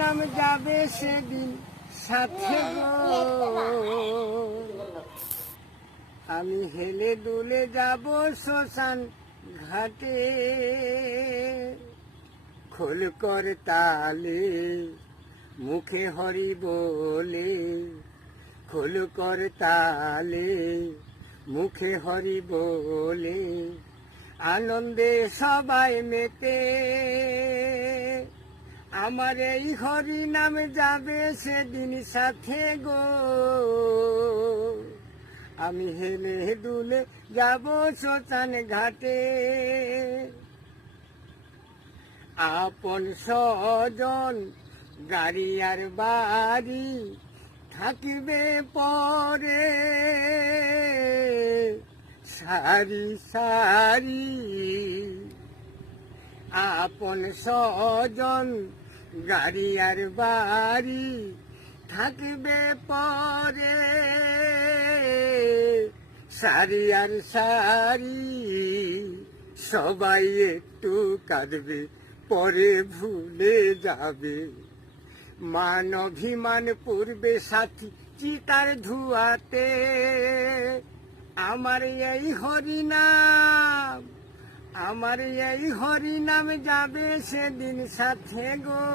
নাম যাবে সেদিন সাথে গো, আমি হেলে দুলে যাব শ্মশান ঘাটে। খোল কর তালে মুখে হরি বলে, খোল কর তালে মুখে হরি বলে, আনন্দে সবাই মেতে। আমার এই হরি নাম যাবে সেদিন সাথে গো, আমি হেলে দুলে যাব শ্মশান ঘাটে। আপন স্বজন গাড়ি আর বাড়ি থাকিবে পরে, সারি সারি আপন স্বজন গাড়ি আর বাড়ি থাকবে পরে, সারি আর সারি সবাই একটু কাঁদবে, পরে ভুলে যাবে। মান অভিমান পূর্বে সাথী চিতার ধুয়াতে, আমার এই হরিনাম, আমার এই হরিনাম যাবে সেদিন সাথে গো।